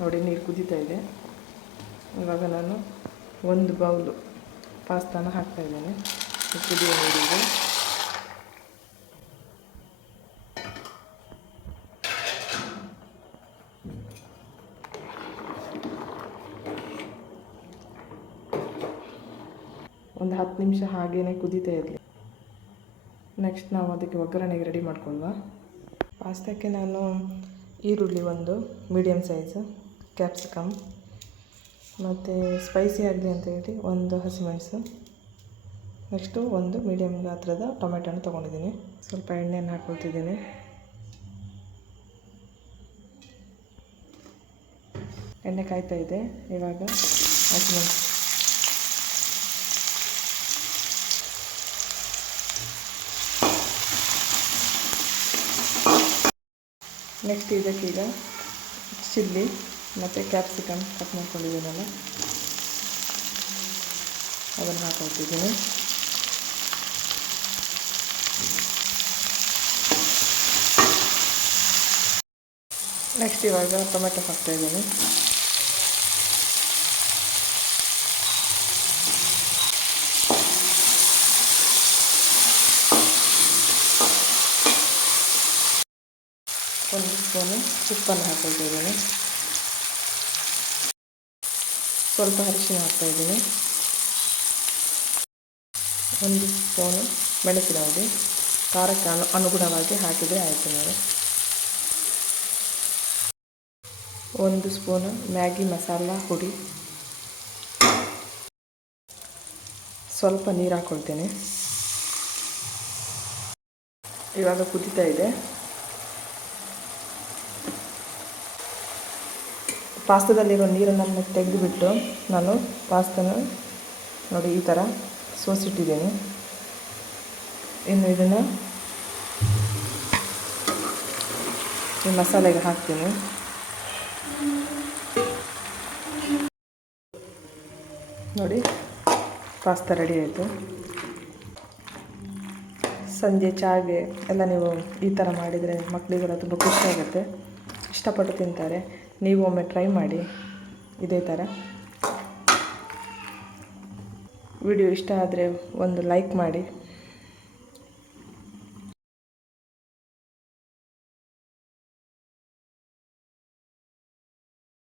ನೋಡಿ, ನೀರು ಕುದೀತಾ ಇದೆ. ಇವಾಗ ನಾನು ಒಂದು ಬೌಲು ಪಾಸ್ತಾನ ಹಾಕ್ತಾ ಇದ್ದೇನೆ. ಈ ಕುದಿಯೋ ನೀರಿಗೆ ಒಂದು ಹತ್ತು ನಿಮಿಷ ಹಾಗೇ ಕುದೀತಾ ಇರಲಿ. ನೆಕ್ಸ್ಟ್ ನಾವು ಅದಕ್ಕೆ ಒಗ್ಗರಣೆಗೆ ರೆಡಿ ಮಾಡ್ಕೊಳ್ಳುವ ಪಾಸ್ತಾಕ್ಕೆ ನಾನು ಈರುಳ್ಳಿ ಒಂದು ಮೀಡಿಯಮ್ ಸೈಜ್ ಕ್ಯಾಪ್ಸಿಕಮ್ ಮತ್ತು ಸ್ಪೈಸಿ ಆಗಲಿ ಅಂತ ಹೇಳಿ ಒಂದು ಹಸಿಮೆಣಸು. ನೆಕ್ಸ್ಟು ಒಂದು ಮೀಡಿಯಮ್ ಗಾತ್ರದ ಟೊಮೆಟೊನ ತೊಗೊಂಡಿದ್ದೀನಿ. ಸ್ವಲ್ಪ ಎಣ್ಣೆಯನ್ನು ಹಾಕ್ಕೊಳ್ತಿದ್ದೀನಿ ಎಣ್ಣೆ ಕಾಯ್ತಾ ಇದೆ. ಇವಾಗ ಹಸಿಮೆಣಸು. ನೆಕ್ಸ್ಟ್ ಇದಕ್ಕೀಗ ಚಿಲ್ಲಿ. ಮತ್ತು ಕ್ಯಾಪ್ಸಿಕಮ್ ಕಟ್ ಮಾಡ್ಕೊಂಡಿದ್ದೀನಲ್ಲ ಅದನ್ನು ಹಾಕೊಳ್ತಿದ್ದೀನಿ. ನೆಕ್ಸ್ಟ್ ಇವಾಗ ಟೊಮೆಟೊ ಹಾಕ್ತಾಯಿದ್ದೀನಿ ಒಂದು ಸ್ಪೂನು ಉಪ್ಪನ್ನು ಹಾಕೊಳ್ತಿದ್ದೀನಿ ಸ್ವಲ್ಪ ಅರಿಶಿನ ಹಾಕ್ತಾಯಿದ್ದೀನಿ ಒಂದು ಸ್ಪೂನು ಮೆಣಸಿನ ಹುಡಿ ಖಾರಕ್ಕೆ ಅನು, ಅನುಗುಣವಾಗಿ ಹಾಕಿದರೆ ಆಯಿತು ನೀವು ಒಂದು ಸ್ಪೂನು ಮ್ಯಾಗಿ ಮಸಾಲ ಹುಡಿ ಸ್ವಲ್ಪ ನೀರು ಹಾಕ್ಕೊಳ್ತೇನೆ ಇವಾಗ ಕುದೀತಾ ಇದೆ. ಪಾಸ್ತಾದಲ್ಲಿರೋ ನೀರನ್ನು ತೆಗೆದುಬಿಟ್ಟು ನಾನು ಪಾಸ್ತಾನ ನೋಡಿ ಈ ಥರ ಸೋಸಿಟ್ಟಿದ್ದೀನಿ. ಇನ್ನು ಇದನ್ನು ಈ ಮಸಾಲೆಗೆ ಹಾಕ್ತೀನಿ. ನೋಡಿ, ಪಾಸ್ತಾ ರೆಡಿ ಆಯಿತು. ಸಂಜೆ ಚಾಗೆ ಎಲ್ಲ ನೀವು ಈ ಥರ ಮಾಡಿದರೆ ಮಕ್ಕಳಿಗೆಲ್ಲ ತುಂಬ ಖುಷಿಯಾಗುತ್ತೆ ಇಷ್ಟಪಟ್ಟು ತಿಂತಾರೆ. ನೀವು ಒಮ್ಮೆ ಟ್ರೈ ಮಾಡಿ. ಇದೇ ಥರ ವಿಡಿಯೋ ಇಷ್ಟ ಆದರೆ ಒಂದು ಲೈಕ್ ಮಾಡಿ.